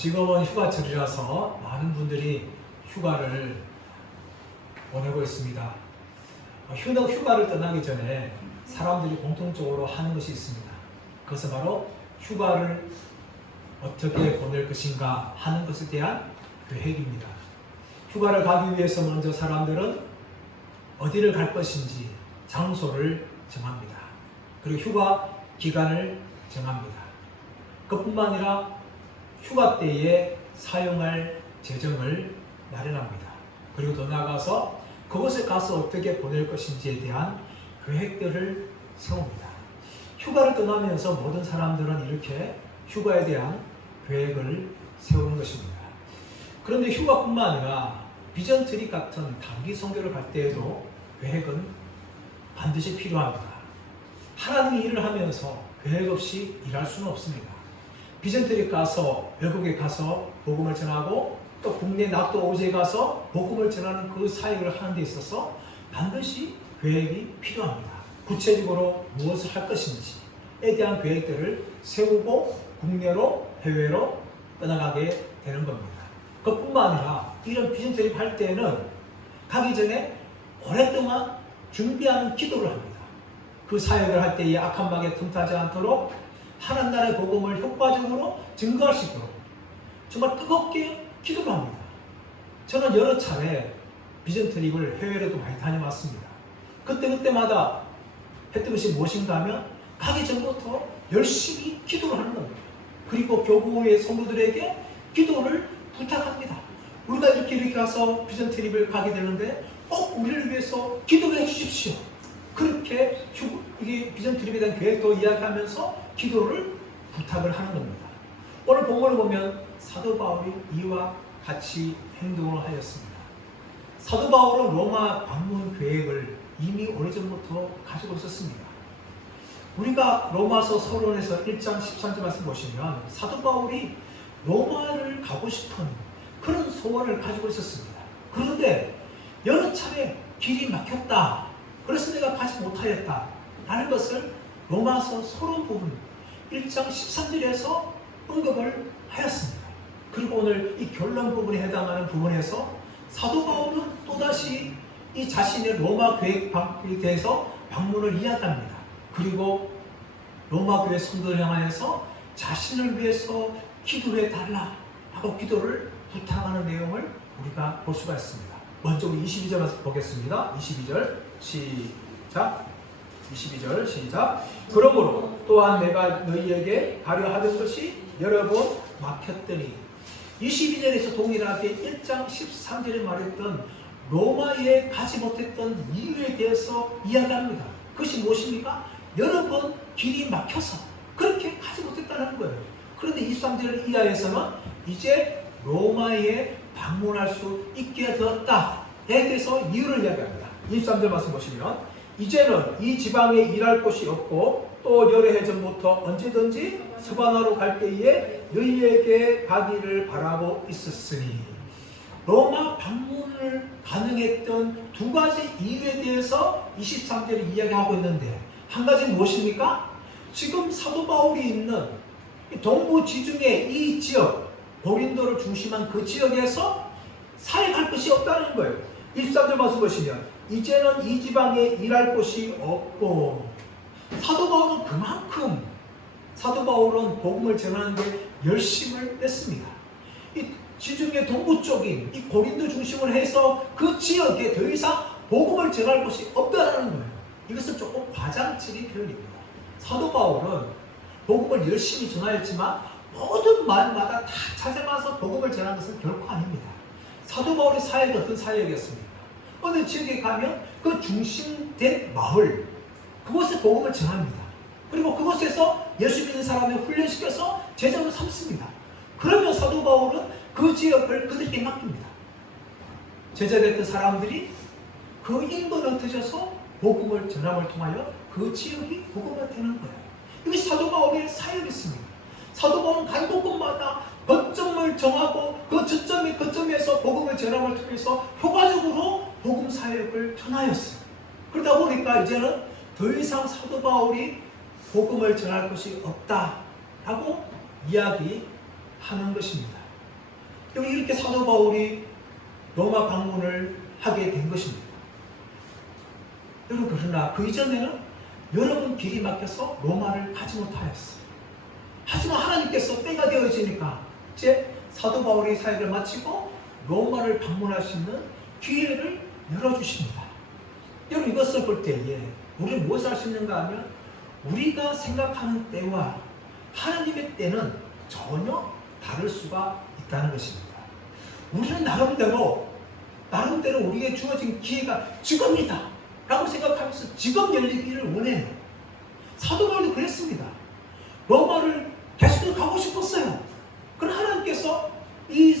지금은 휴가철이라서 많은 분들이 휴가를 보내고 있습니다. 휴가를 떠나기 전에 사람들이 공통적으로 하는 것이 있습니다. 그것은 바로 휴가를 어떻게 보낼 것인가 하는 것에 대한 계획입니다. 휴가를 가기 위해서 먼저 사람들은 어디를 갈 것인지 장소를 정합니다. 그리고 휴가 기간을 정합니다. 그뿐만 아니라 휴가 때에 사용할 재정을 마련합니다. 그리고 더 나아가서 그곳에 가서 어떻게 보낼 것인지에 대한 계획들을 세웁니다. 휴가를 떠나면서 모든 사람들은 이렇게 휴가에 대한 계획을 세우는 것입니다. 그런데 휴가뿐만 아니라 비전 트립 같은 단기 선교를 갈 때에도 계획은 반드시 필요합니다. 하나님의 일을 하면서 계획 없이 일할 수는 없습니다. 비전 트립 가서 외국에 가서 복음을 전하고 또 국내 낙도 오제에 가서 복음을 전하는 그 사역을 하는 데 있어서 반드시 계획이 필요합니다. 구체적으로 무엇을 할 것인지에 대한 계획들을 세우고 국내로 해외로 떠나가게 되는 겁니다. 그뿐만 아니라 이런 비전 트립 할 때는 가기 전에 오랫동안 준비하는 기도를 합니다. 그 사역을 할 때에 악한 마귀에 틈타지 않도록 하나님 나라의 복음을 효과적으로 증거할 수 있도록 정말 뜨겁게 기도를 합니다. 저는 여러 차례 비전 트립을 해외로도 많이 다녀왔습니다. 그때마다 했던 것이 무엇인가 하면 가기 전부터 열심히 기도를 하는 겁니다. 그리고 교구의 성도들에게 기도를 부탁합니다. 우리가 이렇게 가서 비전 트립을 가게 되는데 꼭 우리를 위해서 기도해 주십시오. 그렇게 이게 비전 트립에 대한 계획도 이야기하면서 기도를 부탁을 하는 겁니다. 오늘 본문을 보면 사도 바울이 이와 같이 행동을 하였습니다. 사도 바울은 로마 방문 계획을 이미 오래전부터 가지고 있었습니다. 우리가 로마서 서론에서 1장 13절 말씀 보시면 사도 바울이 로마를 가고 싶은 그런 소원을 가지고 있었습니다. 그런데 여러 차례 길이 막혔다. 그래서 내가 가지 못하였다. 라는 것을 로마서 서론 부분 1장 13절에서 언급을 하였습니다. 그리고 오늘 이 결론 부분에 해당하는 부분에서 사도 바울은 또다시 이 자신의 로마 계획에 대해서 방문을 이야기합니다. 그리고 로마 교회 성도를 향하여서 자신을 위해서 기도해 달라 하고 기도를 부탁하는 내용을 우리가 볼 수가 있습니다. 먼저 우리 22절 보겠습니다. 22절 시작. 22절 시작. 그러므로 또한 내가 너희에게 가려 하던 것이 여러 번 막혔더니 22절에서 동일하게 1장 13절에 말했던 로마에 가지 못했던 이유에 대해서 이야기합니다. 그것이 무엇입니까? 여러 번 길이 막혀서 그렇게 가지 못했다는 거예요. 그런데 23절 이하에서는 이제 로마에 방문할 수 있게 되었다에 대해서 이유를 이야기합니다. 23절 말씀 보시면 이제는 이 지방에 일할 곳이 없고 또 여러 해 전부터 언제든지 스바나로 갈 때에 너희에게 가기를 바라고 있었으니 로마 방문을 가능했던 두 가지 이유에 대해서 23절에 이야기하고 있는데 한 가지는 무엇입니까? 지금 사도 바울이 있는 동부 지중해 이 지역 고린도를 중심한 그 지역에서 사역할 것이 없다는 거예요. 23절 말씀 보시면 이제는 이 지방에 일할 곳이 없고 사도 바울은 그만큼 사도 바울은 복음을 전하는데 열심을 냈습니다. 이 지중해 동부 쪽인 이 고린도 중심으로 해서 그 지역에 더 이상 복음을 전할 곳이 없다는 거예요. 이것은 조금 과장치기 표현입니다. 사도 바울은 복음을 열심히 전하였지만 모든 말마다 다 찾아가서 복음을 전한 것은 결코 아닙니다. 사도 바울의 사역이 어떤 사역이었습니까? 어느 지역에 가면 그 중심된 마을 그곳에 복음을 전합니다. 그리고 그곳에서 예수 믿는 사람을 훈련시켜서 제자로 삼습니다. 그러면 사도 바울은 그 지역을 그들에게 맡깁니다. 제자됐던 사람들이 그 인도를 흩어져서 복음을 전함을 통하여 그 지역이 복음을 되는 거예요. 이것이 사도 바울의 사역이었습니다. 사도 바울은 간 곳곳마다 거점을 정하고 그 거점에서 복음을 전함을 통해서 효과적으로 복음 사역을 전하였어요. 그러다 보니까 이제는 더 이상 사도 바울이 복음을 전할 것이 없다라고 이야기하는 것입니다. 이렇게 사도 바울이 로마 방문을 하게 된 것입니다. 여러분, 그러나 그 이전에는 여러 번 길이 막혀서 로마를 가지 못하였어요. 하지만 하나님께서 때가 되어지니까 이제 사도 바울이 사역을 마치고 로마를 방문할 수 있는 기회를 열어주십니다. 여러분, 이것을 볼 때에 우리는 무엇을 할 수 있는가 하면 우리가 생각하는 때와 하나님의 때는 전혀 다를 수가 있다는 것입니다. 우리는 나름대로 우리에게 주어진 기회가 지금이다 라고 생각하면서 지금 열리기를 원해요. 사도 바울도 그랬습니다. 로마를 계속 가고 싶었어요. 그러나 하나님께서 이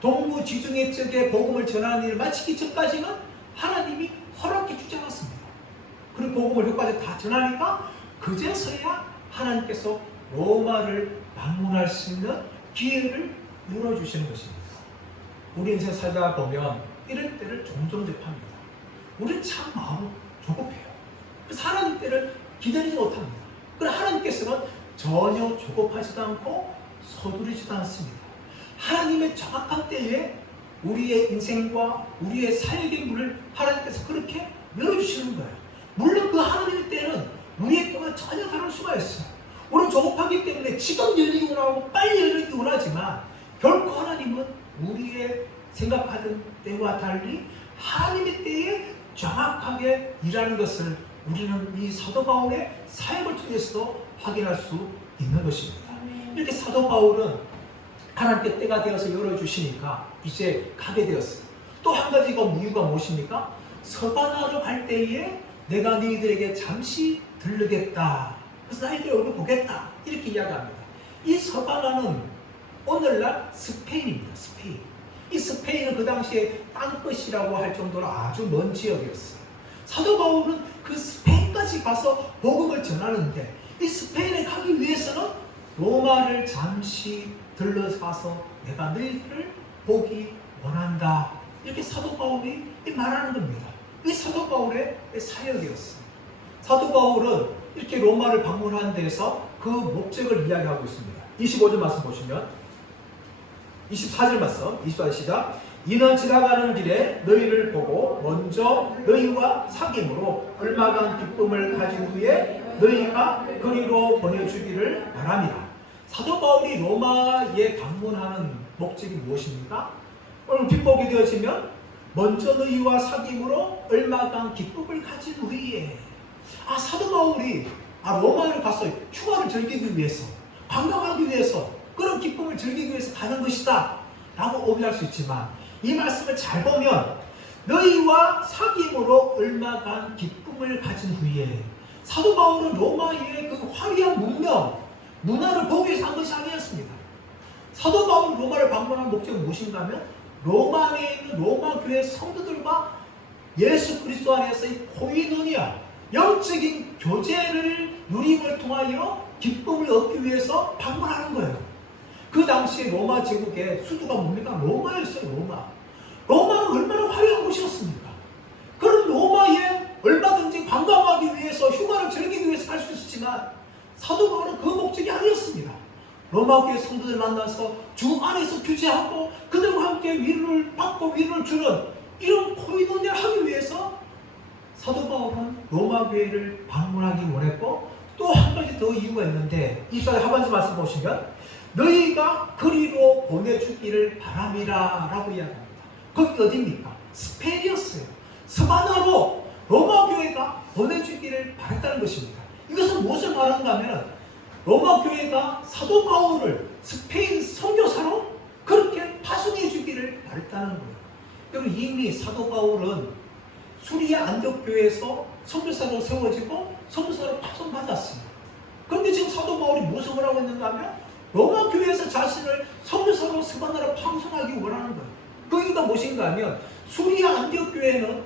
동부지중해 쪽에 복음을 전하는 일을 마치기 전까지는 하나님이 허락해 주지 않았습니다. 그리고 복음을 여기까지 다 전하니까 그제서야 하나님께서 로마를 방문할 수 있는 기회를 열어주시는 것입니다. 우리 인생 살다 보면 이럴 때를 종종 접합니다. 우리는 참 마음이 조급해요. 그래서 하나님 때를 기다리지 못합니다. 그러나 하나님께서는 전혀 조급하지도 않고 서두르지도 않습니다. 하나님의 정확한 때에 우리의 인생과 우리의 사역의 문을 하나님께서 그렇게 열어주시는 거예요. 물론 그 하나님의 때는 우리의 때와 전혀 다를 수가 있어요. 우리는 조급하기 때문에 지금 열리기 원하고 빨리 열리기 원하지만 결코 하나님은 우리의 생각하던 때와 달리 하나님의 때에 정확하게 일하는 것을 우리는 이 사도 바울의 사역을 통해서도 확인할 수 있는 것입니다. 이렇게 사도 바울은 하나님께 때가 되어서 열어주시니까 이제 가게 되었어요. 또 한 가지가 이유가 무엇입니까? 서바나로 갈 때에 내가 너희들에게 잠시 들르겠다. 그래서 너희들 얼굴 보겠다. 이렇게 이야기합니다. 이 서바나는 오늘날 스페인입니다. 스페인. 이 스페인은 그 당시에 땅끝이라고 할 정도로 아주 먼 지역이었어요. 사도 바울은 그 스페인까지 가서 복음을 전하는데 이 스페인에 가기 위해서는 로마를 잠시 들러가서 내가 너희들을 보기 원한다. 이렇게 사도 바울이 말하는 겁니다. 이 사도 바울의 사역이었어요. 사도 바울은 이렇게 로마를 방문한 데에서 그 목적을 이야기하고 있습니다. 25절 말씀 보시면 24절 말씀 24절 시작. 이는 지나가는 길에 너희를 보고 먼저 너희와 사귐으로 얼마간 기쁨을 가진 후에 너희가 그리로 보내주기를 바랍니다. 사도 바울이 로마에 방문하는 목적이 무엇입니까? 오늘 뒷복이 되어지면 먼저 너희와 사귐으로 얼마간 기쁨을 가진 후에 사도 바울이 로마를 가서 휴가를 즐기기 위해서 관광하기 위해서 그런 기쁨을 즐기기 위해서 가는 것이다 라고 오해할 수 있지만 이 말씀을 잘 보면 너희와 사귐으로 얼마간 기쁨을 가진 후에 사도 바울은 로마의 그 화려한 문화를 보기 위해서 한 것이 아니었습니다. 사도 바울은 로마를 방문한 목적은 무엇인가 하면 로마에 있는 로마 교회 성도들과 예수 그리스도 안에서의 코이노니아 영적인 교제를 누림을 통하여 기쁨을 얻기 위해서 방문하는 거예요. 그 당시에 로마 제국의 수도가 뭡니까? 로마였어요. 로마는 얼마나 화려한 곳이었습니까? 그런 로마에 얼마든지 관광하기 위해서 휴가를 즐기기 위해서 갈 수 있었지만 사도 바울은 그 목적이 아니었습니다. 로마 교회 성도들 만나서 주 안에서 교제하고 그들과 함께 위로를 받고 위로를 주는 이런 코이노니아를 하기 위해서 사도 바울은 로마 교회를 방문하기 원했고 또 한 가지 더 이유가 있는데 24절 하반절 말씀 보시면 너희가 그리로 보내주기를 바람이라 라고 이야기합니다. 거기 어디입니까? 스페인이었어요. 스바나로 로마 교회가 보내주기를 바랬다는 것입니다. 이것은 무엇을 말하는가 하면 로마 교회가 사도 바울을 스페인 선교사로 그렇게 파송해 주기를 바랬다는 거예요. 여러분 이미 사도 바울은 수리아 안디옥 교회에서 선교사로 세워지고 선교사로 파송받았어요. 그런데 지금 사도 바울이 무엇을 하고 있는가 하면 로마 교회에서 자신을 선교사로 스바나로 파송하기 원하는 거예요. 그 이유가 무엇인가 하면 수리아 안디옥 교회는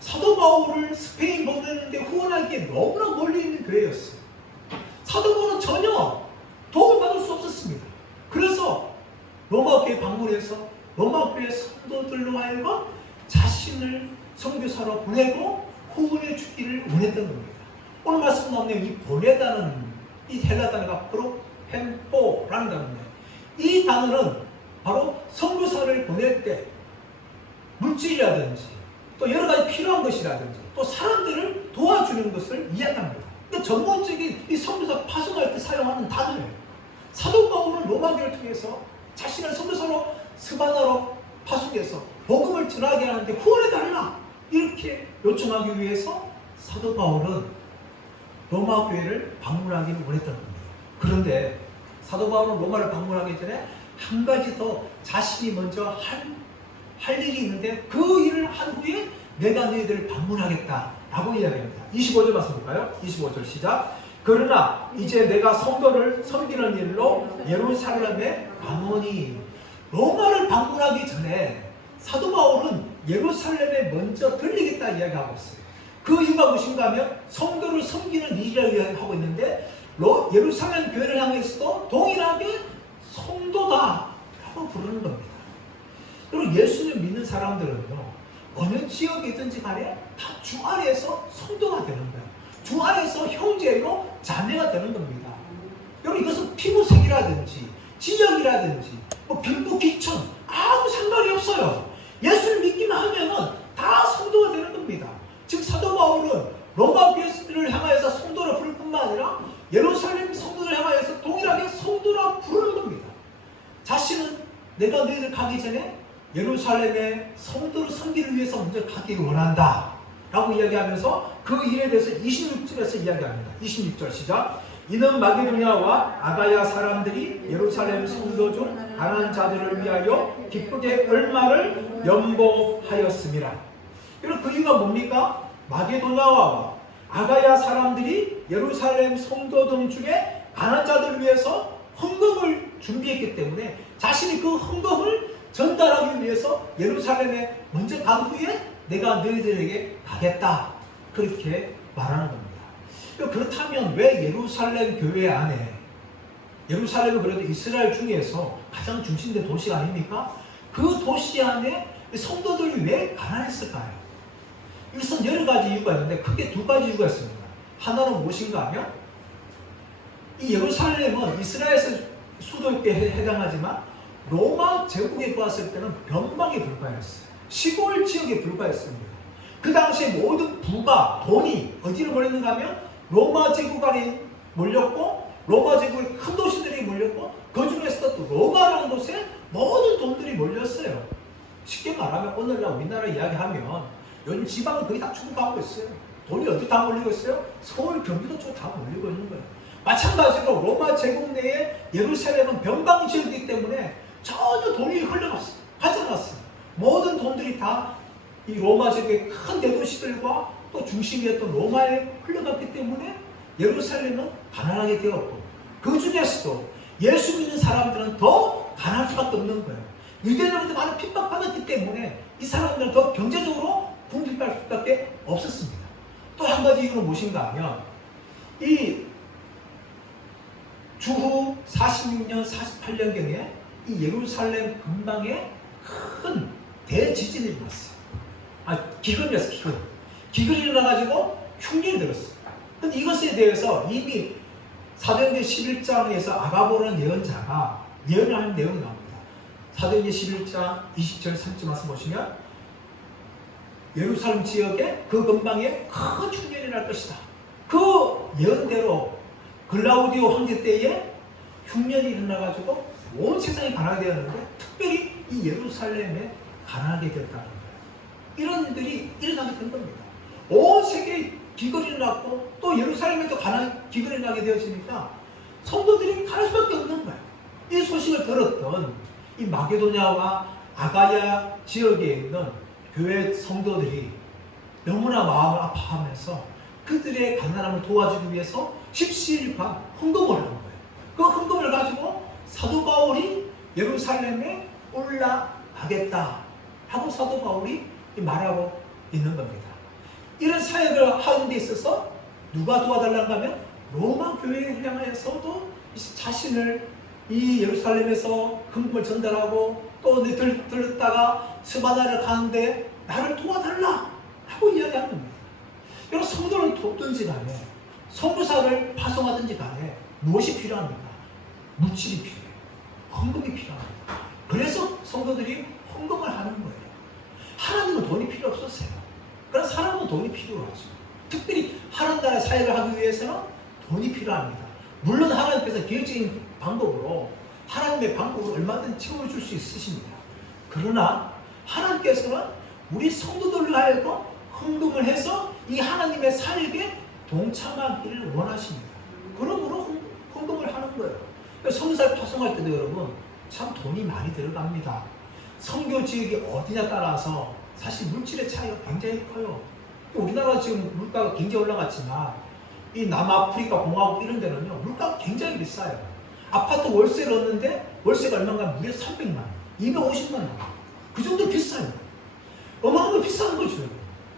사도 바울을 스페인 보내는데 후원하기에 너무나 멀리 있는 교회였어요. 사도 바울은 전혀 도움을 받을 수 없었습니다. 그래서 로마 교회 방문해서 로마 교회 성도들로 하여금 자신을 선교사로 보내고 후원해 주기를 원했던 겁니다. 오늘 말씀 나오는 이 보내다는 이 헬라 단어가 프로펜포라는 단어인데 이 단어는 바로 선교사를 보낼 때 물질이라든지 또 여러 가지 필요한 것이라든지 또 사람들을 도와주는 것을 이야기합니다. 그러니까 전문적인 이 선교사 파송할 때 사용하는 단어예요. 사도 바울은 로마교를 통해서 자신을 선교사로 스바나로 파송해서 복음을 전하게 하는데 후원해달라 이렇게 요청하기 위해서 사도 바울은 로마 교회를 방문하기를 원했던 겁니다. 그런데 사도 바울은 로마를 방문하기 전에 한 가지 더 자신이 먼저 할 일이 있는데 그 일을 한 후에 내가 너희들을 방문하겠다라고 이야기합니다. 25절 말씀 볼까요? 25절 시작. 그러나 이제 내가 성도를 섬기는 일로 예루살렘에 가노니. 로마를 방문하기 전에 사도 바울은 예루살렘에 먼저 들리겠다 이야기하고 있어요. 그 이유가 무엇인가 하면 성도를 섬기는 일이라고 이야기하고 있는데 예루살렘 교회를 향해서도 동일하게 성도다라고 부르는 겁니다. 그리고 예수를 믿는 사람들은요, 어느 지역이든지 간에 다 주 안에서 성도가 되는 거예요. 주 안에서 형제로 자매가 되는 겁니다. 여러분, 이것은 피부색이라든지 지역이라든지 빈부 귀천 아무 상관이 없어요. 예수를 믿기만 하면은 다 성도가 되는 겁니다. 즉 사도 바울은 로마 교회를 향하여서 성도라 부를 뿐만 아니라 예루살렘 성도를 향하여서 동일하게 성도라 부르는 겁니다. 자신은 내가 너희들 가기 전에 예루살렘에 성도를 섬기기 위해서 먼저 가기를 원한다 라고 이야기하면서 그 일에 대해서 26절에서 이야기합니다. 26절 시작. 이는 마게도냐와 아가야 사람들이 예루살렘 성도 중 가난한 자들을 위하여 기쁘게 얼마를 연보하였습니다. 그리고 그 이유가 뭡니까? 마게도냐와 아가야 사람들이 예루살렘 성도들 중에 가난한 자들을 위해서 헌금을 준비했기 때문에 자신이 그 헌금을 전달하기 위해서 예루살렘에 먼저 간 후에 내가 너희들에게 가겠다 그렇게 말하는 겁니다. 그렇다면 왜 예루살렘 교회 안에, 예루살렘은 그래도 이스라엘 중에서 가장 중심된 도시 아닙니까? 그 도시 안에 성도들이 왜 가난했을까요? 이것은 여러 가지 이유가 있는데 크게 두 가지 이유가 있습니다. 하나는 무엇인가 하면 이 예루살렘은 이스라엘의 수도에 해당하지만 로마 제국에 보았을 때는 변방에 불과했어요. 시골 지역에 불과했습니다. 그 당시에 모든 부가, 돈이 어디로 몰렸는가 하면 로마 제국 안에 몰렸고 로마 제국의 큰 도시들이 몰렸고 그 중에서도 또 로마라는 곳에 모든 돈들이 몰렸어요. 쉽게 말하면 오늘날 우리나라 이야기하면 요즘 지방은 거의 다 축구하고 있어요. 돈이 어디 다 몰리고 있어요? 서울, 경기도 쪽 다 몰리고 있는 거예요. 마찬가지로 로마 제국 내에 예루살렘은 변방 지역이기 때문에 전혀 돈이 흘러갔어요. 가져갔어요. 모든 돈들이 다 이 로마 제국의 큰 대도시들과 또 중심이었던 로마에 흘러갔기 때문에 예루살렘은 가난하게 되었고 그 중에서도 예수 믿는 사람들은 더 가난할 수밖에 없는 거예요. 유대인으로부터 많은 핍박받았기 때문에 이 사람들은 더 경제적으로 궁핍할 수밖에 없었습니다. 또 한 가지 이유는 무엇인가 하면 이 주후 46년, 48년경에 이 예루살렘 근방에 큰 대지진이 일어났어요. 기근이었어요, 기근. 기근이 일어나가지고 흉년이 들었어요. 근데 이것에 대해서 이미 사도행전 11장에서 아가보라는 예언자가 예언을 하는 내용이 나옵니다. 사도행전 11장 20절 30절 말씀 보시면 예루살렘 지역에 그 근방에 큰 흉년이 날 것이다. 그 예언대로 글라우디오 황제 때에 흉년이 일어나가지고 온 세상이 가난하게 되었는데 특별히 이 예루살렘에 가난하게 되었다는 거예요. 이런 일들이 일어나게 된 겁니다. 온 세계에 기근이 일어났고 또 예루살렘에도 기근이 일어나게 되어지니까 성도들이 가날 수밖에 없는 거예요. 이 소식을 들었던 이 마게도냐와 아가야 지역에 있는 교회 성도들이 너무나 마음을 아파하면서 그들의 가난함을 도와주기 위해서 십시일반 헌금을 하는 거예요. 그 헌금을 가지고 사도 바울이 예루살렘에 올라가겠다 하고 사도 바울이 말하고 있는 겁니다. 이런 사역을 하는 데 있어서 누가 도와달라고 하면 로마 교회에 향하여서도 자신을 이 예루살렘에서 헌금을 전달하고 또 들렀다가 스바나를 가는데 나를 도와달라 하고 이야기하는 겁니다. 여러분, 성도를 돕든지 간에 선교사를 파송하든지 간에 무엇이 필요합니까? 물질이 필요해요. 헌금이 필요합니다. 그래서 성도들이 헌금을 하는 거예요. 하나님은 돈이 필요 없었어요. 그러나 사람은 돈이 필요하죠. 특별히 하나님 나라의 사역을 하기 위해서는 돈이 필요합니다. 물론 하나님께서 기획적인 방법으로 하나님의 방법으로 얼마든지 채워줄 수 있으십니다. 그러나 하나님께서는 우리 성도들을 하여금 헌금을 해서 이 하나님의 사역에 동참하기를 원하십니다. 그러므로 헌금을 하는 거예요. 선교사를 파송할 때도 여러분 참 돈이 많이 들어갑니다. 선교 지역이 어디냐 따라서 사실 물질의 차이가 굉장히 커요. 우리나라 지금 물가가 굉장히 올라갔지만 이 남아프리카 공화국 이런 데는요 물가가 굉장히 비싸요. 아파트 월세를 얻는데 월세가 얼마인가 무려 300만 원, 250만 원. 그 정도 비싸요. 어마어마하게 비싼 거죠.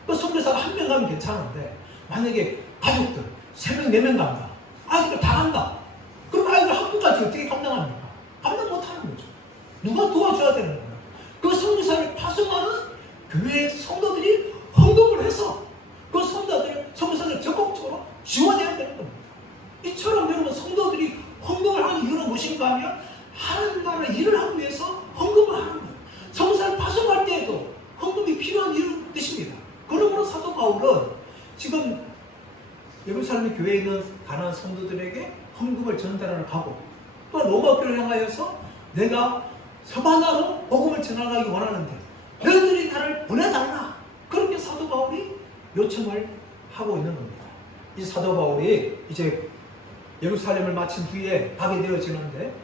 그 선교사가 한 명 가면 괜찮은데 만약에 가족들 3명, 4명 간다. 아이들 다 간다. 그럼 아이들 학교까지 어떻게 감당합니까? 감당 못하는 거죠. 누가 도와줘야 되는 거예요. 그 선교사를 파송하는 교회 성도들이 헌금을 해서 그 선교사를 적극적으로 지원해야 되는 겁니다. 이처럼 여러분 성도들이 헌금을 하는 이유는 무엇인가 하면 하나님 나라 일을 하기 위해서 헌금을 하는 거예요. 선교사를 파송할 때에도 헌금이 필요한 이유는 뜻입니다. 그러므로 사도 바울은 지금 예루살렘 교회에 있는 가난한 성도들에게 헌금을 전달하러 가고 또 로마 교회를 향하여서 내가 서바나로 복음을 전하기 원하는데 너희들이 나를 보내달라. 그렇게 사도 바울이 요청을 하고 있는 겁니다. 이 사도 바울이 이제 예루살렘을 마친 후에 가게 되어지는데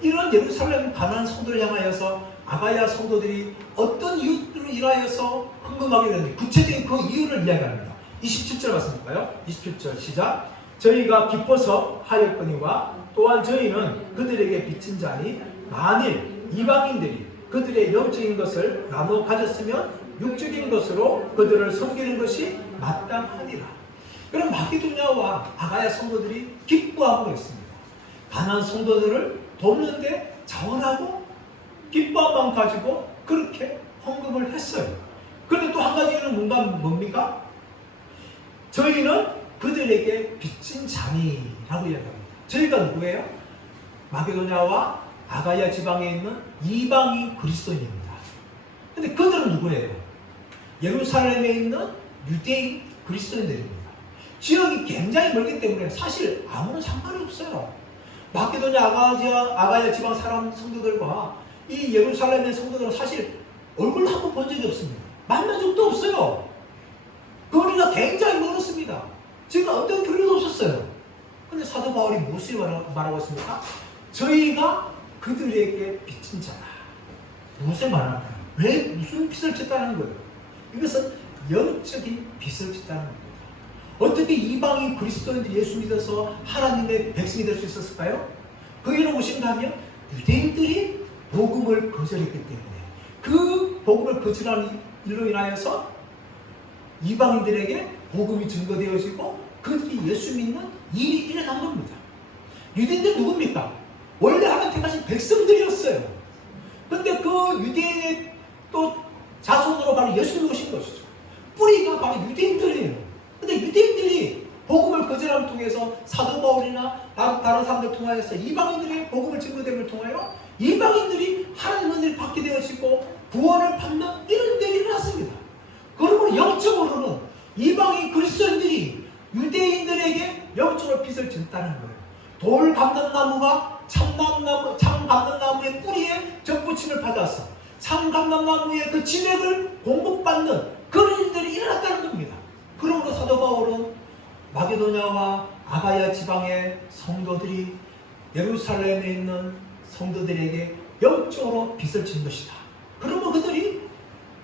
이런 예루살렘 가난한 성도를 향하여서 아가야 성도들이 어떤 이유로 인하여서 헌금하게 되는지 구체적인 그 이유를 이야기합니다. 27절 말씀일까요? 27절 시작. 저희가 기뻐서 하였거니와 또한 저희는 그들에게 빚진 자니 만일 이방인들이 그들의 영적인 것을 나눠 가졌으면 육적인 것으로 그들을 섬기는 것이 마땅하니라. 그럼 마게도냐와 아가야 성도들이 기뻐하고 있습니다. 가난한 성도들을 돕는데 자원하고 기뻐한 마음 가지고 그렇게 헌금을 했어요. 그런데 또 한 가지는 뭡니까? 저희는 그들에게 빚진 자니라고 이야기합니다. 저희가 누구예요? 마게도냐와 아가야 지방에 있는 이방인 그리스도인입니다. 근데 그들은 누구예요? 예루살렘에 있는 유대인 그리스도인들입니다. 지역이 굉장히 멀기 때문에 사실 아무런 상관이 없어요. 마게도냐 아가야 지방 사람 성도들과 이 예루살렘의 성도들은 사실 얼굴 한번 본 적이 없습니다. 만난 적도 없어요. 거리가 굉장히 멀었습니다. 지금 어떤 교류도 없었어요. 근데 사도 바울이 무엇을 말하고 있습니까? 저희가 그들에게 빚진 자다. 무엇을 말할까요? 왜 무슨 빚을 졌다는 거예요? 이것은 영적인 빚을 졌다는 겁니다. 어떻게 이방인 그리스도인들이 예수 믿어서 하나님의 백성이 될 수 있었을까요? 그 이유는 무엇인가 하면 유대인들이 복음을 거절했기 때문에 그 복음을 거절한 일로 인하여서 이방인들에게 복음이 증거되어지고 그들이 예수 믿는 일이 일어난 겁니다. 유대인들 누굽니까? 원래 하나님 택하신 백성들이었어요. 그런데 그 유대인의 또 자손으로 바로 예수를 오신 것이죠. 뿌리가 바로 유대인들이에요. 근데 유대인들이 복음을 거절함을 통해서 사도 바울이나 다른 사람들 통하여서 이방인들의 복음을 증거됨을 통하여 이방인들이 하나님의 은혜를 받게 되어지고 구원을 받는 이런 일이 일어났습니다. 그러므로 영적으로는 이방인 그리스도인들이 유대인들에게 영적으로 빚을 졌다는 거예요. 돌 감람나무가 참 감람나무의 뿌리에 접붙임을 받아서 참 감람나무의 그 진액을 공급받는 그런 일들이 일어났다는 겁니다. 그러므로 사도 바울은 마게도냐와 아가야 지방의 성도들이 예루살렘에 있는 성도들에게 영적으로 빚을 진 것이다. 그러면 그들이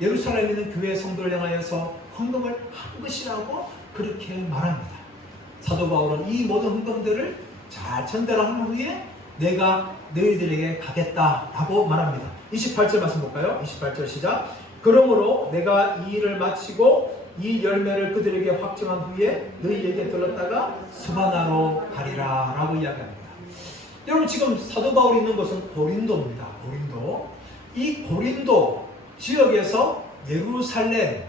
예루살렘에 있는 교회 성도를 향하여서 헌금을 한 것이라고 그렇게 말합니다. 사도 바울은 이 모든 헌금들을 잘 전달한 후에 내가 너희들에게 가겠다라고 말합니다. 28절 말씀 볼까요? 28절 시작. 그러므로 내가 이 일을 마치고 이 열매를 그들에게 확증한 후에 너희에게 들렀다가 스바나로 가리라 라고 이야기합니다. 여러분 지금 사도 바울이 있는 곳은 고린도입니다. 고린도. 이 고린도 지역에서 예루살렘까지는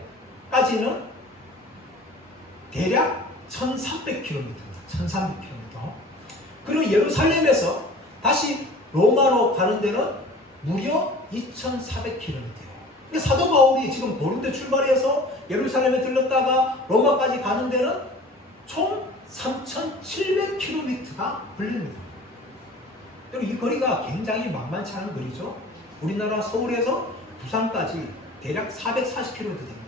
대략 1300km입니다. 1300km. 그리고 예루살렘에서 다시 로마로 가는 데는 무려 2,400km예요. 사도 바울이 지금 고린도 출발해서 예루살렘에 들렀다가 로마까지 가는 데는 총 3,700km가 걸립니다. 이 거리가 굉장히 만만치 않은 거리죠. 우리나라 서울에서 부산까지 대략 440km 됩니다.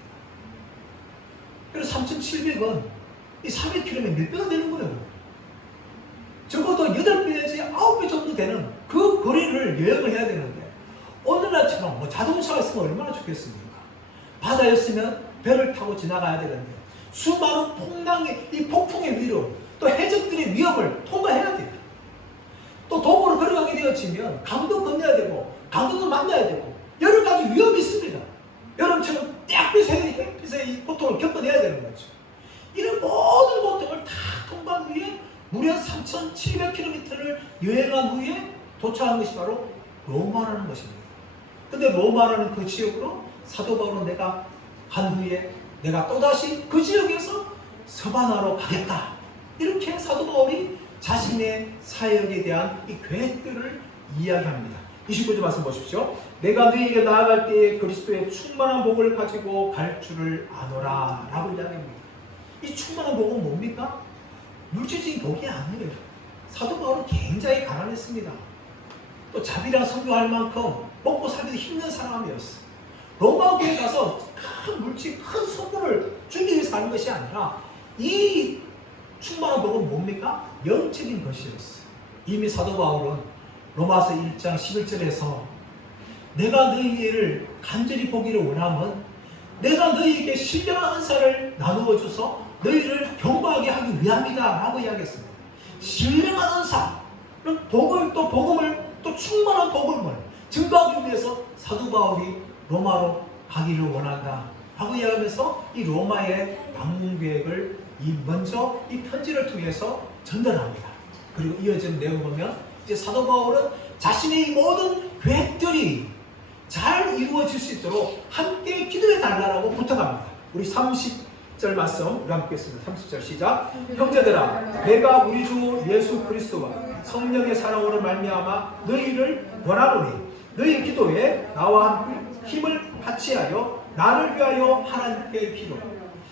그래서 3,700은 이 400km면 몇 배가 되는 거예요? 적어도 8배 내지 9배 정도 되는 그 거리를 여행을 해야 되는데, 오늘날처럼 뭐 자동차가 있으면 얼마나 좋겠습니까? 바다였으면 배를 타고 지나가야 되는데, 수많은 이 폭풍의 위로, 또 해적들의 위협을 통과해야 돼요. 또 도보로 걸어가게 되어지면 강도 건너야 되고, 강도도 만나야 되고, 여러 가지 위험이 있습니다. 여러분처럼 땡볕에 이 고통을 겪어내야 되는 거죠. 이런 모든 고통을 다 통과한 후에 무려 3,700km를 여행한 후에 도착한 것이 바로 로마라는 것입니다. 근데 로마라는 그 지역으로 사도 바울은 내가 간 후에 내가 또다시 그 지역에서 서바나로 가겠다. 이렇게 사도 바울이 자신의 사역에 대한 이 계획들을 이야기합니다. 29절 말씀 보십시오. 내가 너희에게 나아갈 때에 그리스도의 충만한 복을 가지고 갈 줄을 아노라 라고 이야기합니다. 이 충만한 복은 뭡니까? 물질적인 복이 아니에요. 사도 바울은 굉장히 가난했습니다. 또 자비랑 선교할 만큼 먹고 살기도 힘든 사람이었어요. 로마 교회에 가서 큰 물질, 큰 선물을 주기 위해서 하는 것이 아니라 이 충만한 복은 뭡니까? 영적인 것이었어요. 이미 사도 바울은 로마서 1장 11절에서 내가 너희를 간절히 보기를 원하면 내가 너희에게 신령한 은사를 나누어 줘서 너희를 경고하게 하기 위함이다 라고 이야기했습니다. 신령한 은사, 복음을 또 충만한 복음을 증거하기 위해서 사도 바울이 로마로 가기를 원한다 라고 이야기하면서 이 로마의 방문 계획을 먼저 이 편지를 통해서 전달합니다. 그리고 이어지는 내용을 보면 이제 사도 바울은 자신의 이 모든 계획들이 잘 이루어질 수 있도록 함께 기도해 달라고 부탁합니다. 우리 30절 말씀 우리 함께 읽습니다. 30절 시작. 형제들아, 내가 우리 주 예수 그리스도와 성령의 사랑으로 말미암아 너희를 원하노니 너희 기도에 나와 함께 힘을 같이하여 나를 위하여 하나님께 기도.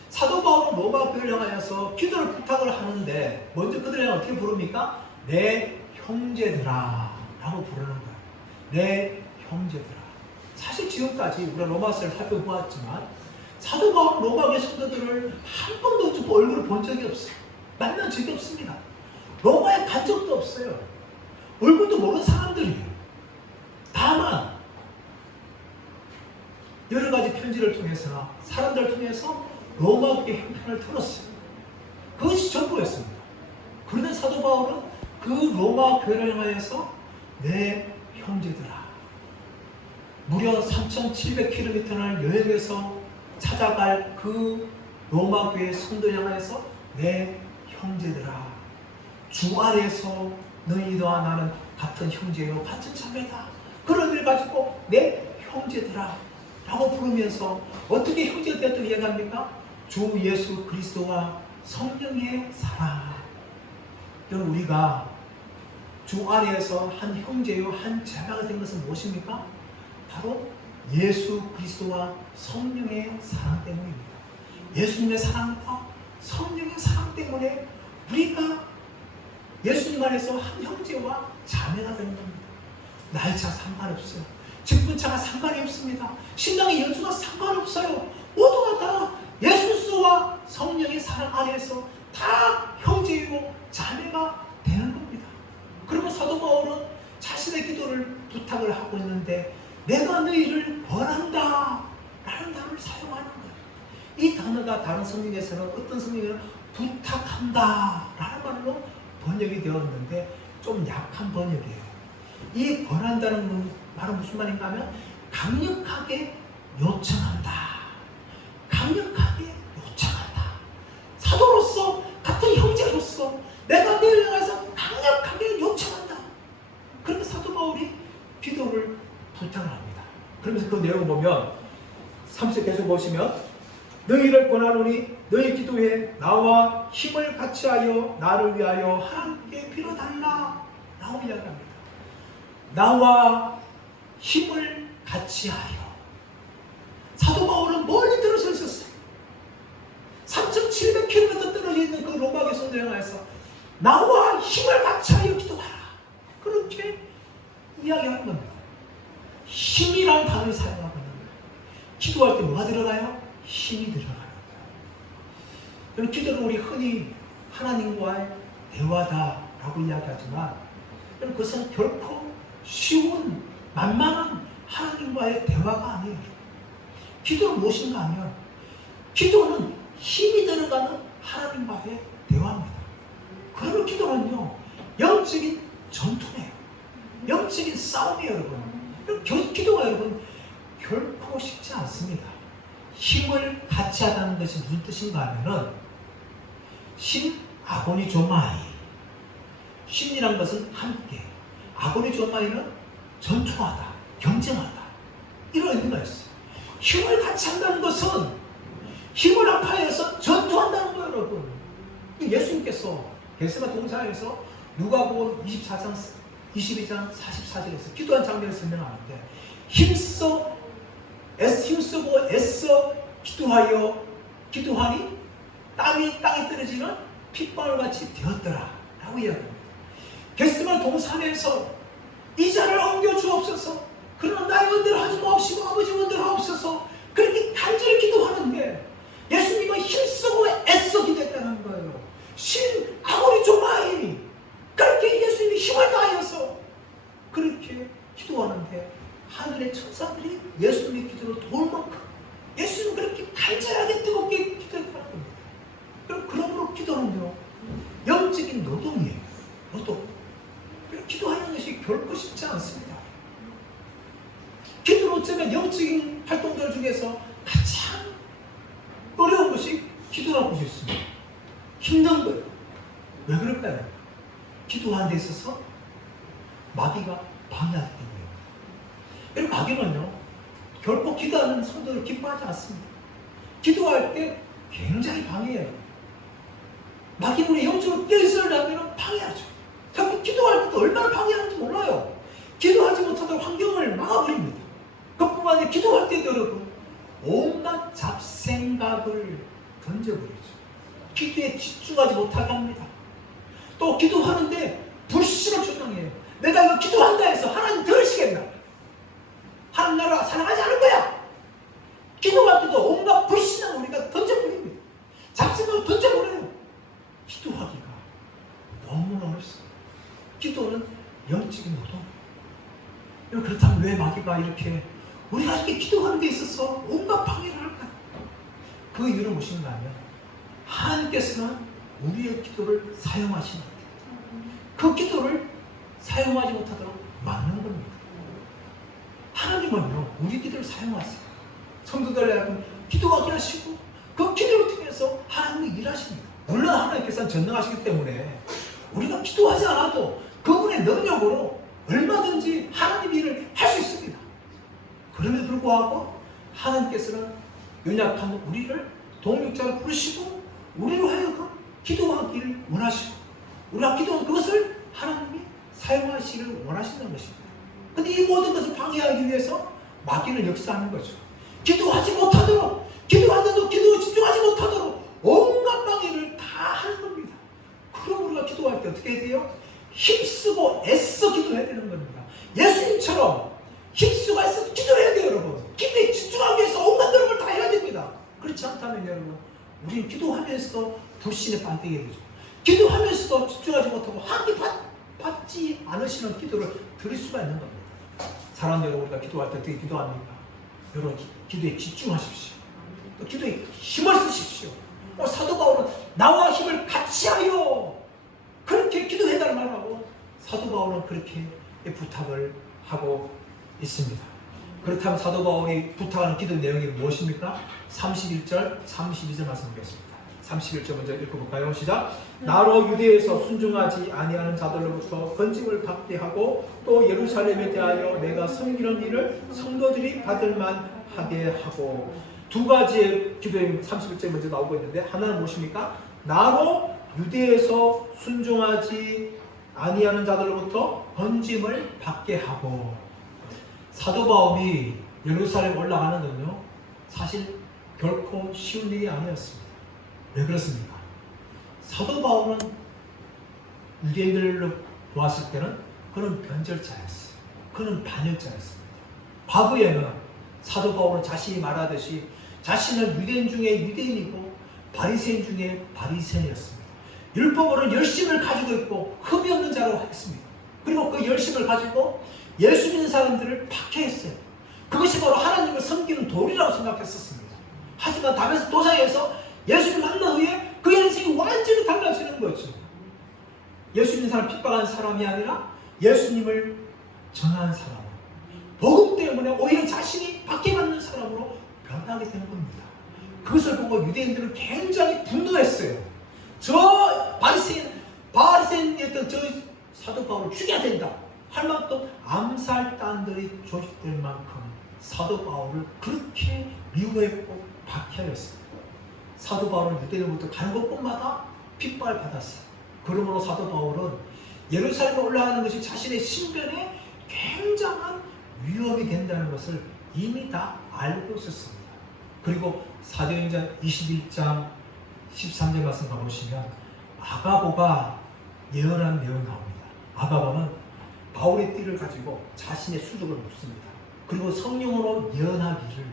사도 바울은 로마 교회를 향하여서 기도를 부탁을 하는데 먼저 그들을 향해 어떻게 부릅니까? 내 형제들아 라고 부르는 거예요. 내 형제들아. 사실 지금까지 우리가 로마서를 살펴보았지만 사도 바울은 로마 교회 성도들을 한 번도 얼굴을 본 적이 없어요. 만난 적이 없습니다. 로마에 간 적도 없어요. 얼굴도 모르는 사람들이에요. 다만 여러 가지 편지를 통해서나 사람들을 통해서 로마 교회 형편을 들었어요. 그것이 전부였습니다. 그런데 사도 바울은 그 로마 교회를 향하여서 내 형제들아, 무려 3,700km를 여행해서 찾아갈 그 로마 교회 성도를 향하여서 내 형제들아, 주 안에서 너희와 나는 같은 형제요 같은 자매다. 그런 일 가지고 내 형제들아 라고 부르면서 어떻게 형제가 되었다고 이야기합니까? 주 예수 그리스도와 성령의 사랑. 여러분, 우리가 주 안에서 한 형제요 한 자매가 된 것은 무엇입니까? 바로 예수 그리스도와 성령의 사랑 때문입니다. 예수님의 사랑과 성령의 사랑 때문에 우리가 예수님 안에서 한 형제와 자매가 되는 겁니다. 나이차 상관없어요. 직분차가 상관이 없습니다. 신앙의 연수가 상관없어요. 모두가 다 예수 그리스도와 성령의 사랑 안에서 다 형제이고 자매가 되는 겁니다. 그리고 사도 바울은 자신의 기도를 부탁을 하고 있는데 내가 너희를 권한다 라는 단어를 사용하는 거예요. 이 단어가 다른 성경에서는 어떤 성경에는 부탁한다 라는 말로 번역이 되었는데 좀 약한 번역이에요. 이 권한다는 말은 무슨 말인가 하면 강력하게 요청한다. 강력하게 요청한다. 사도로서 같은 형제로서 내가 너희를 향해서 강력하게 요청한다. 그런데 사도 바울이 기도를 부탁을 합니다. 그러면서 그 내용을 보면 30절 계속 보시면 너희를 권하노니 너희 기도에 나와 힘을 같이하여 나를 위하여 하나님께 빌어달라 라고 이야기합니다. 나와 힘을 같이 하여. 사도 바울은 멀리 떨어져 있었어요. 3,700km 떨어져 있는 그 로마 교성 여행에서 나와 힘을 같이 하여 기도하라. 그렇게 이야기하는 겁니다. 힘이란 단어를 사용하고 있는 거예요. 기도할 때 뭐가 들어가요? 힘이 들어가는 거예요. 기도는 우리 흔히 하나님과의 대화다라고 이야기하지만 그것은 결코 쉬운 만만한 하나님과의 대화가 아니에요. 기도는 무엇인가 하면 기도는 힘이 들어가는 하나님과의 대화입니다. 그러면 기도는요 영적인 전투예요. 영적인 싸움이에요. 여러분 기도가 여러분 결코 쉽지 않습니다. 힘을 같이 하다는 것이 무슨 뜻인가 하면은 신 아고니조마이, 신이란 것은 함께, 아고니조마이는 전투하다, 경쟁하다 이런 의미가 있어요. 힘을 같이 한다는 것은 힘을 합하여서 전투한다는 거예요. 여러분 예수님께서 겟세마네 동산에서 누가복음 22장 44절에서 기도한 장면을 설명하는데 힘쓰고 애써 기도하니 땅에 떨어지는 핏방울같이 되었더라 라고 이야기합니다. 겟세마네 동산에서 이 잔을 옮겨 주옵소서. 그러나 나의 원대로 하지 마옵시고 아버지 원대로 하옵소서. 그렇게 간절히 기도하는데 예수님은 힘쓰고 애써 기도했다는 거예요. 신 아고니조마이, 그렇게 예수님이 힘을 다하여서 그렇게 기도하는데 하늘의 천사들이 예수님의 기도를 도울 만큼 예수님은 그렇게 간절하게 뜨겁게 기도했다는 겁니다. 그러므로 기도는요 영적인 노동이에요. 노동. 기도하는 것이 결코 쉽지 않습니다. 기도는 어쩌면 영적인 활동들 중에서 가장 어려운 것이 기도라고 볼 수 있습니다. 힘든 거예요. 왜 그럴까요? 기도하는 데 있어서 마귀가 방해하기 때문입니다. 여러분 마귀는요 결코 기도하는 성도를 기뻐하지 않습니다. 기도할 때 굉장히 방해해요. 마귀는 우리 영적으로 깨어있으려면 방해하죠. 자꾸 기도할 때도 얼마나 방해하는지 몰라요. 기도하지 못하도록 환경을 막아버립니다. 그뿐만 아니라 기도할 때도 여러분 온갖 잡생각을 던져버리죠. 기도에 집중하지 못하게 합니다. 또 기도하는데 불신을 주장해요. 내가 이거 기도한다 해서 하나님 들으시겠나? 하나님 나라 사랑하지 않을 거야. 기도할 때도 온갖 불신을 우리가 던져버립니다. 잡생각을 던져버려요. 기도하기가 너무나 어렵습니다. 기도는 영적인 노동. 그렇다면 왜 마귀가 이렇게 우리가 이렇게 기도하는 데 있어서 온갖 방해를 할까요? 그 이유는 무엇인가 하면 하나님께서는 우리의 기도를 사용하시는 그 기도를 사용하지 못하도록 막는 겁니다. 하나님은요 우리 기도를 사용하세요. 성도들을 하여금 기도하게 하시고 그 기도를 통해서 하나님이 일하십니다. 물론 하나님께서는 전능하시기 때문에 우리가 기도하지 않아도 그분의 능력으로 얼마든지 하나님 일을 할 수 있습니다. 그럼에도 불구하고 하나님께서는 연약한 우리를 동역자로 부르시고 우리로 하여금 기도하기를 원하시고 우리가 기도한 그것을 하나님이 사용하시기를 원하시는 것입니다. 그런데 이 모든 것을 방해하기 위해서 마귀는 역사하는 거죠. 기도하지 못하도록, 기도하는데도 기도에 집중하지 못하도록 온갖 방해를 다 하는 겁니다. 그럼 우리가 기도할 때 어떻게 해야 돼요? 힘쓰고 애써 기도해야 되는 겁니다. 예수님처럼 힘쓰고 애써 기도해야 돼요. 여러분 기도에 집중하기 위해서 온갖 노력을 다 해야 됩니다. 그렇지 않다면 여러분 우리는 기도하면서도 불신에 빠지게 되죠. 기도하면서도 집중하지 못하고 하기 받지 않으시는 기도를 드릴 수가 있는 겁니다. 사람들 우리가 기도할 때 어떻게 기도합니까? 여러분 기도에 집중하십시오. 또 기도에 힘을 쓰십시오. 사도 바울은 나와 힘을 같이 하여 그렇게 기도해달라는 말하고 사도 바울은 그렇게 부탁을 하고 있습니다. 그렇다면 사도 바울이 부탁하는 기도 내용이 무엇입니까? 31절, 32절 말씀 보겠습니다. 31절 먼저 읽어볼까요? 시작. 나로 유대에서 순종하지 아니하는 자들로부터 건짐을 받게 하고 또 예루살렘에 대하여 내가 섬기는 일을 성도들이 받을만 하게 하고. 두 가지의 기도의 31절 먼저 나오고 있는데 하나는 무엇입니까? 나로 유대에서 순종하지 아니하는 자들로부터 번짐을 받게 하고. 사도 바울이 예루살렘 올라가는 건요, 사실 결코 쉬운 일이 아니었습니다. 왜 그렇습니까? 사도 바울은 유대인들로 보았을 때는 그는 변절자였어요. 그는 반역자였습니다. 과거에는 사도 바울은 자신이 말하듯이 자신은 유대인 중에 유대인이고 바리새인 중에 바리새인이었습니다. 율법으로는 열심을 가지고 있고 흠이 없는 자로 했습니다. 그리고 그 열심을 가지고 예수 믿는 사람들을 박해했어요. 그것이 바로 하나님을 섬기는 도리라고 생각했었습니다. 하지만 다메섹 도상에서 예수를 만난 후에 그의 인생이 완전히 달라지는 거죠. 예수 믿는 사람 핍박한 사람이 아니라 예수님을 전한 사람, 복음 때문에 오히려 자신이 박해받는 사람으로 변하게 된 겁니다. 그것을 보고 유대인들은 굉장히 분노했어요. 저 바리새인이었던 저 사도 바울을 죽여야 된다 할 만큼 암살단들이 조직될 만큼 사도 바울을 그렇게 미워했고 박해하였습니다. 사도 바울은 유대인으로부터 가는 곳곳마다 핍박을 받았어요. 그러므로 사도 바울은 예루살렘에 올라가는 것이 자신의 신변에 굉장한 위험이 된다는 것을 이미 다 알고 있었습니다. 그리고 사도행전 21장 13절 말씀 가보시면 아가보가 예언한 내용이 나옵니다. 아가보는 바울의 띠를 가지고 자신의 수족을 묻습니다. 그리고 성령으로 예언하기를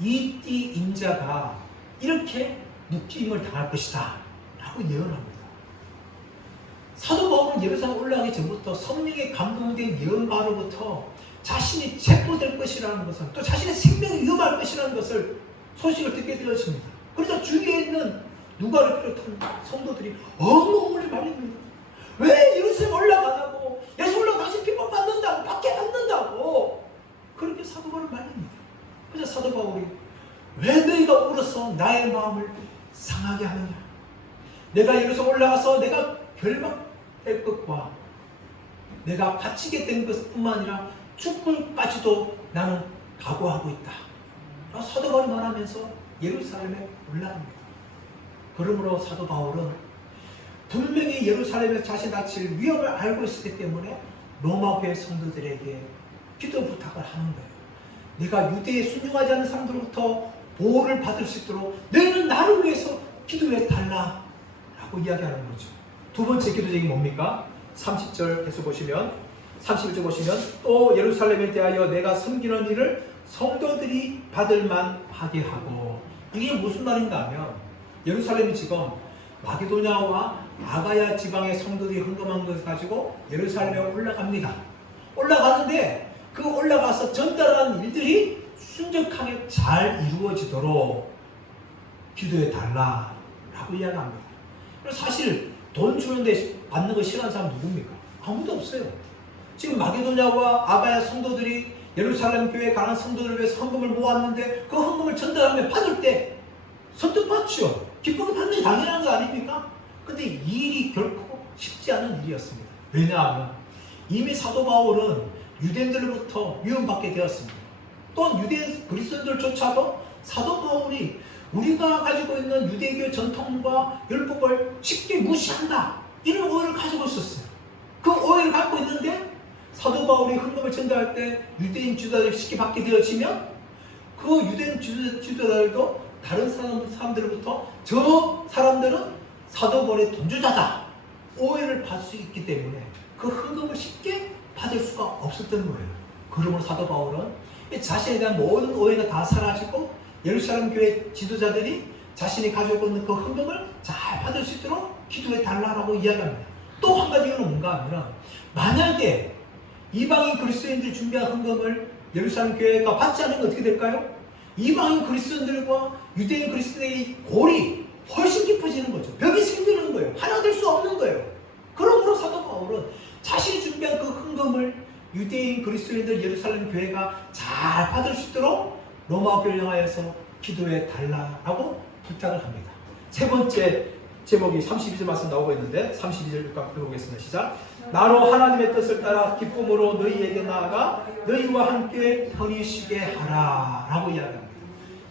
이 띠 인자가 이렇게 묶임을 당할 것이다 라고 예언합니다. 사도 바울은 예루살렘 올라가기 전부터 성령에 감동된 예언가로부터 자신이 체포될 것이라는 것을, 또 자신의 생명이 위험할 것이라는 것을 소식을 듣게 되었습니다. 그래서 주위에 있는 누가를 비롯한 성도들이 엉엉울리 말립니다. 왜 예루살렘 올라가냐고, 예수 올라가 다시 핍박받는다고, 박해받는다고 그렇게 사도 바울을 말립니다. 그래서 사도 바울이 왜 너희가 울어서 나의 마음을 상하게 하느냐, 내가 예루살렘 올라가서 내가 결박될 것과 내가 갇히게 된 것뿐만 아니라 죽을까지도 나는 각오하고 있다. 사도 바울이 말하면서 예루살렘에 올라갑니다. 그러므로 사도 바울은 분명히 예루살렘에 자신 갇힐 위험을 알고 있었기 때문에 로마 교회 성도들에게 기도 부탁을 하는 거예요. 내가 유대에 순종하지 않는 사람들로부터 보호를 받을 수 있도록 너희는 나를 위해서 기도해 달라 라고 이야기하는 거죠. 두 번째 기도 제목이 뭡니까? 30절 계속 보시면, 31절 보시면, 또 예루살렘에 대하여 내가 섬기는 일을 성도들이 받을만 하게 하고. 이게 무슨 말인가 하면 예루살렘이 지금 마게도냐와 아가야 지방의 성도들이 헌금한 것을 가지고 예루살렘에 올라갑니다. 올라가는데 그 올라가서 전달하는 일들이 순적하게 잘 이루어지도록 기도해 달라라고 이야기합니다. 사실 돈 주는데 받는 거 싫어하는 사람 누굽니까? 아무도 없어요. 지금 마게도냐와 아가야 성도들이 예루살렘 교회에 가는 성도들을 위해서 헌금을 모았는데 그 헌금을 전달하면 받을 때 선뜻받죠. 기쁨을 받는 게 당연한 거 아닙니까? 근데 이 일이 결코 쉽지 않은 일이었습니다. 왜냐하면 이미 사도 바울은 유대인들로부터 미움받게 되었습니다. 또한 유대인 그리스도인들조차도 사도 바울이 우리가 가지고 있는 유대교 전통과 율법을 쉽게 무시한다, 이런 오해를 가지고 있었어요. 그 오해를 갖고 있는데 사도 바울이 헌금을 전달할 때 유대인 지도자들이 쉽게 받게 되어지면 그 유대인 지도자들도 다른 사람들로부터 저 사람들은 사도 바울의 돈주자다 오해를 받을 수 있기 때문에 그 헌금을 쉽게 받을 수가 없었던 거예요. 그러므로 사도 바울은 자신에 대한 모든 오해가 다 사라지고 예루살렘 교회 지도자들이 자신이 가지고 있는 그 헌금을 잘 받을 수 있도록 기도해 달라고 이야기합니다. 또 한 가지 이유는 뭔가 하면, 만약에 이방인 그리스도인들이 준비한 헌금을 예루살렘 교회가 받지 않으면 어떻게 될까요? 이방인 그리스도인들과 유대인 그리스도인의 골이 훨씬 깊어지는 거죠. 벽이 생기는 거예요. 하나 될 수 없는 거예요. 그러므로 사도 바울은 자신이 준비한 그 헌금을 유대인 그리스도인들 예루살렘 교회가 잘 받을 수 있도록 로마 교회를 향하여서 기도해 달라고 부탁을 합니다. 세 번째 제목이 32절 말씀 나오고 있는데 32절 읽어보겠습니다. 시작. 나로 하나님의 뜻을 따라 기쁨으로 너희에게 나아가 너희와 함께 편히 쉬게 하라 라고 이야기합니다.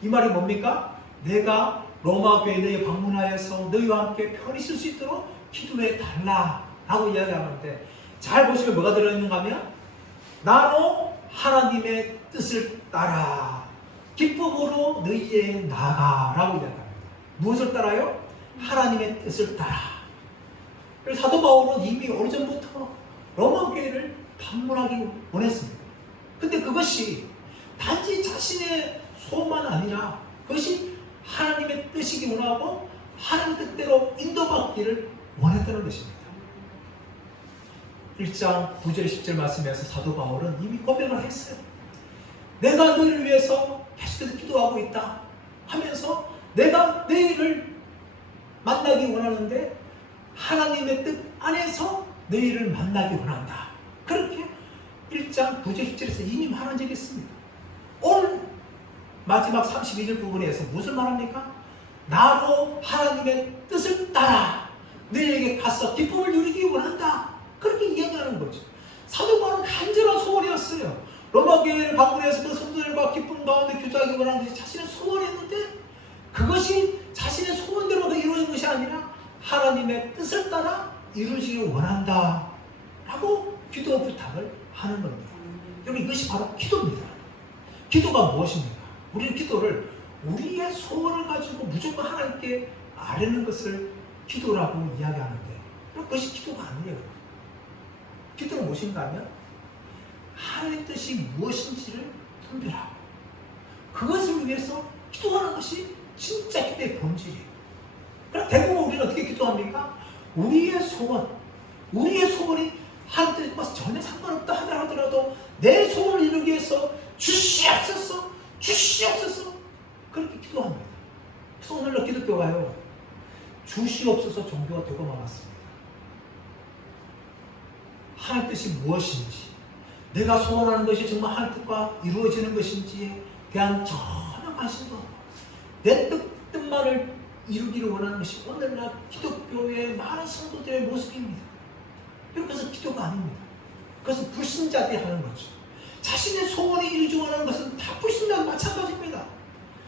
이 말이 뭡니까? 내가 로마 교회에 너희 방문하여서 너희와 함께 편히 쉴 수 있도록 기도해 달라 라고 이야기하는데, 잘 보시면 뭐가 들어있는가 하면 나로 하나님의 뜻을 따라 기쁨으로 너희에 나가라고 이야기합니다. 무엇을 따라요? 하나님의 뜻을 따라. 그래서 사도 바울은 이미 오래전부터 로마 교회를 방문하기 원했습니다. 근데 그것이 단지 자신의 소만 아니라 그것이 하나님의 뜻이기 원하고 하나님의 뜻대로 인도받기를 원했다는 것입니다. 1장 9절 10절 말씀에서 사도 바울은 이미 고백을 했어요. 내가 너희를 위해서 계속해서 기도하고 있다 하면서 내가 너희를 만나기 원하는데 하나님의 뜻 안에서 너희를 만나기 원한다. 그렇게 1장 9절 10절에서 이미 말한 적이 있습니다. 오늘 마지막 32절 부분에서 무슨 말합니까? 나로 하나님의 뜻을 따라 너희에게 가서 기쁨을 누리기 원한다. 그렇게 이야기하는 거죠. 사도 바울은 간절한 소원이었어요. 로마 교회를 방문해서 그 성도들과 기쁨 가운데 교제하기 원하는 것이 자신의 소원이었는데 그것이 자신의 소원대로 이루어진 것이 아니라 하나님의 뜻을 따라 이루어지기 원한다 라고 기도 부탁을 하는 겁니다. 여러분 이것이 바로 기도입니다. 기도가 무엇입니까? 우리는 기도를 우리의 소원을 가지고 무조건 하나님께 아뢰는 것을 기도라고 이야기하는데 그것이 기도가 아니에요. 기도는 무엇인가 하면 하나님의 뜻이 무엇인지를 분별하고 그것을 위해서 기도하는 것이 진짜 기도의 본질이에요. 그럼 대부분 우리는 어떻게 기도합니까? 우리의 소원이 하나님 뜻과 전혀 상관없다 하더라도 내 소원을 이루기 위해서 주시옵소서 그렇게 기도합니다. 그래서 오늘날 기독교가요 주시옵소서 종교가 되고 말았습니다. 하나님 뜻이 무엇인지 내가 소원하는 것이 정말 하나님 뜻과 이루어지는 것인지에 대한 전혀 관심도 없고 내 뜻만을 이루기를 원하는 것이 오늘날 기독교의 많은 성도들의 모습입니다. 그래서 기도가 아닙니다. 그것은 불신자들이 하는 거죠. 자신의 소원이 이루어지기 원하는 것은 다 불신자와 마찬가지입니다.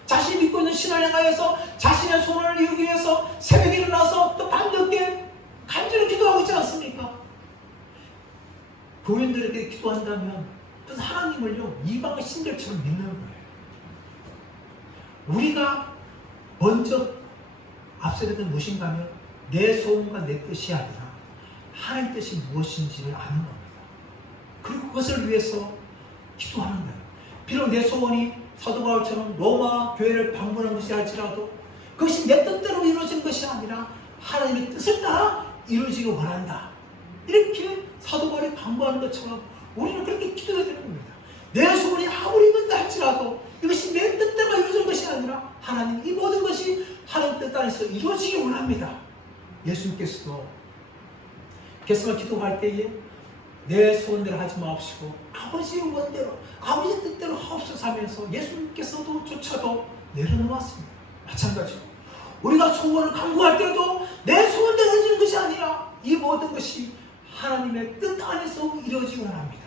자신이 믿고 있는 신을 향하여서 자신의 소원을 이루기 위해서 새벽에 일어나서 또 밤늦게 간절히 기도하고 있지 않습니까? 교인들에게 기도한다면 그래서 하나님을요 이방의 신들처럼 믿는 거예요. 우리가 먼저 앞서야 되는 무엇인가 하면 내 소원과 내 뜻이 아니라 하나님의 뜻이 무엇인지를 아는 겁니다. 그리고 그것을 위해서 기도하는 거예요. 비록 내 소원이 사도 바울처럼 로마 교회를 방문한 것이 할지라도 그것이 내 뜻대로 이루어진 것이 아니라 하나님의 뜻을 따라 이루어지기 원한다. 이렇게 사도 바울이 강구하는 것처럼 우리는 그렇게 기도해야 되는 겁니다. 내 소원이 아무리 그렇다 할지라도 이것이 내 뜻대로 이루어진 것이 아니라 하나님 이 모든 것이 하나님 뜻 안에서 이루어지기 원합니다. 예수님께서도 겟세마네 기도할 때에 내 소원대로 하지 마옵시고 아버지의 원대로 아버지의 뜻대로 하옵소서 하면서 예수님께서도 조차도 내려놓았습니다. 마찬가지로 우리가 소원을 강구할 때도 내 소원대로 이루어지는 것이 아니라 이 모든 것이 하나님의 뜻 안에서 이루어지기 원합니다.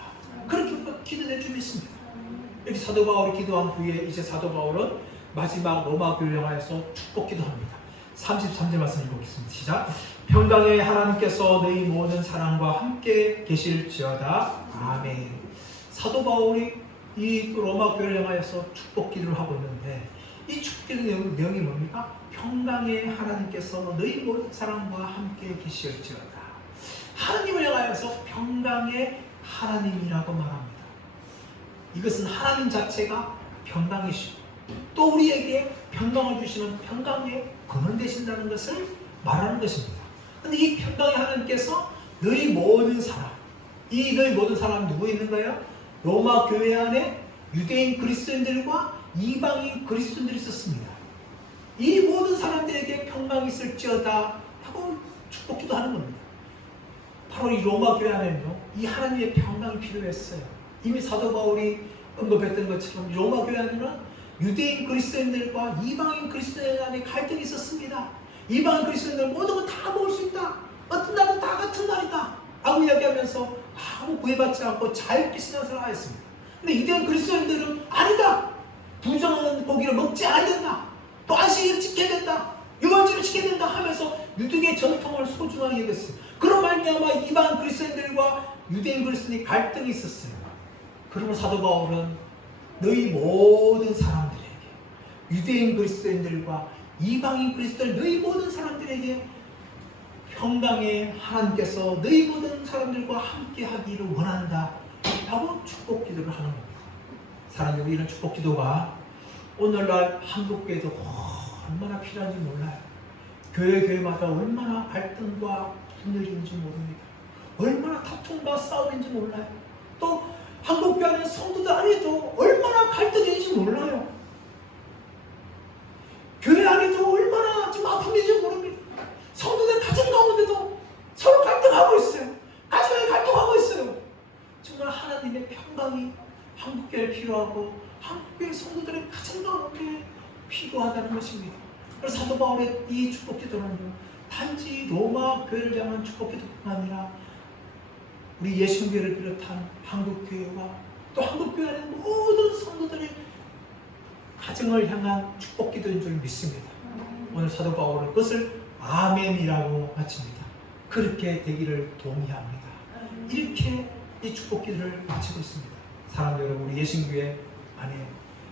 그렇게 우리가 기도해 주겠습니다. 이렇게 사도 바울이 기도한 후에 이제 사도 바울은 마지막 로마 교회에 향하여서 축복 기도합니다. 33절 말씀 읽어보겠습니다. 시작. 평강의 하나님께서 너희 모든 사랑과 함께 계실지어다. 아멘. 사도 바울이 이 로마 교회를 향하여서 축복 기도를 하고 있는데 이 축복 기도 내용이 뭡니까? 평강의 하나님께서 너희 모든 사랑과 함께 계실지어다. 하나님을 향하여서 평강의 하나님이라고 말합니다. 이것은 하나님 자체가 평강이시고 또 우리에게 평강을 주시는 평강의 근원 되신다는 것을 말하는 것입니다. 그런데 이 평강의 하나님께서 너희 모든 사람, 이 너희 모든 사람 누구 있는 거예요? 로마 교회 안에 유대인 그리스도인들과 이방인 그리스도인들이 있었습니다. 이 모든 사람들에게 평강이 있을지어다 하고 축복 기도하는 겁니다. 바로 이 로마 교회 안에는요 이 하나님의 평강이 필요했어요. 이미 사도 바울이 언급했던 것처럼 로마 교회 안에는 유대인 그리스도인들과 이방인 그리스도인 간에 갈등이 있었습니다. 이방인 그리스도인들 모든 거 다 먹을 수 있다. 어떤 날은 다 같은 날이다. 라고 이야기하면서 아무 구애받지 않고 자유롭게 신앙생활을 하였습니다. 근데 유대인 그리스도인들은 아니다. 부정한 고기를 먹지 않아야 된다. 또 안식일을 지켜야 된다. 유월절을 지켜야 된다 하면서 유대인의 전통을 소중하게 여겼어요. 그런 말미암아 이방인 그리스도인들과 유대인 그리스도인이 갈등이 있었어요. 그러면 사도 바울은 너희 모든 사람들에게, 유대인 그리스도인들과 이방인 그리스도인 너희 모든 사람들에게 평강의 하나님께서 너희 모든 사람들과 함께 하기를 원한다 라고 축복 기도를 하는 겁니다. 사랑하는 여러분, 이런 축복 기도가 오늘날 한국교회도 얼마나 필요한지 몰라요. 교회마다 얼마나 갈등과 분열이 있는지 모릅니다. 얼마나 다툼과 싸움인지 몰라요. 또 한국교회 안에 성도들 안에도 얼마나 갈등이 있는지 몰라요. 교회 안에도 얼마나 좀 아픔인지 모릅니다. 성도들 가정 가운데도 서로 갈등하고 있어요. 가정에 갈등하고 있어요. 정말 하나님의 평강이 한국교회에 필요하고 한국교회 성도들의 가정 가운데 필요하다는 것입니다. 그래서 사도 바울의 이 축복 기도는 단지 로마 교회를 향한 축복 기도뿐만 아니라 우리 예수교회를 비롯한 한국교회와 또 한국교회 안에 모든 성도들의 가정을 향한 축복 기도인 줄 믿습니다. 오늘 사도 바울은 그것을 아멘이라고 마칩니다. 그렇게 되기를 동의합니다. 이렇게 이 축복 기도를 마치고 있습니다. 사랑하는 여러분, 우리 예수교회 안에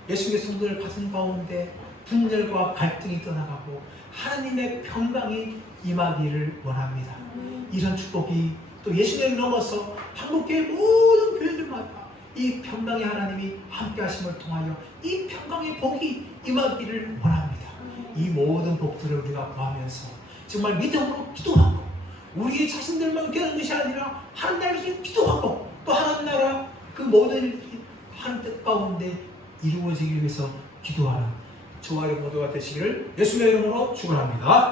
예수교회 성도들 가정 가운데 분열과 갈등이 떠나가고 하나님의 평강이 임하기를 원합니다. 이런 축복이 또 예수님을 넘어서 한국교회 모든 교회들마다 이 평강의 하나님이 함께 하심을 통하여 이 평강의 복이 임하기를 원합니다. 이 모든 복들을 우리가 구하면서 정말 믿음으로 기도하고 우리 자신들만 깨는 것이 아니라 하나님 나라에서 기도하고 또 하나님 나라 그 모든 일들이 하나님 뜻 가운데 이루어지기 위해서 기도하는 저와 여러분 모두가 되시기를 예수님의 이름으로 축원합니다.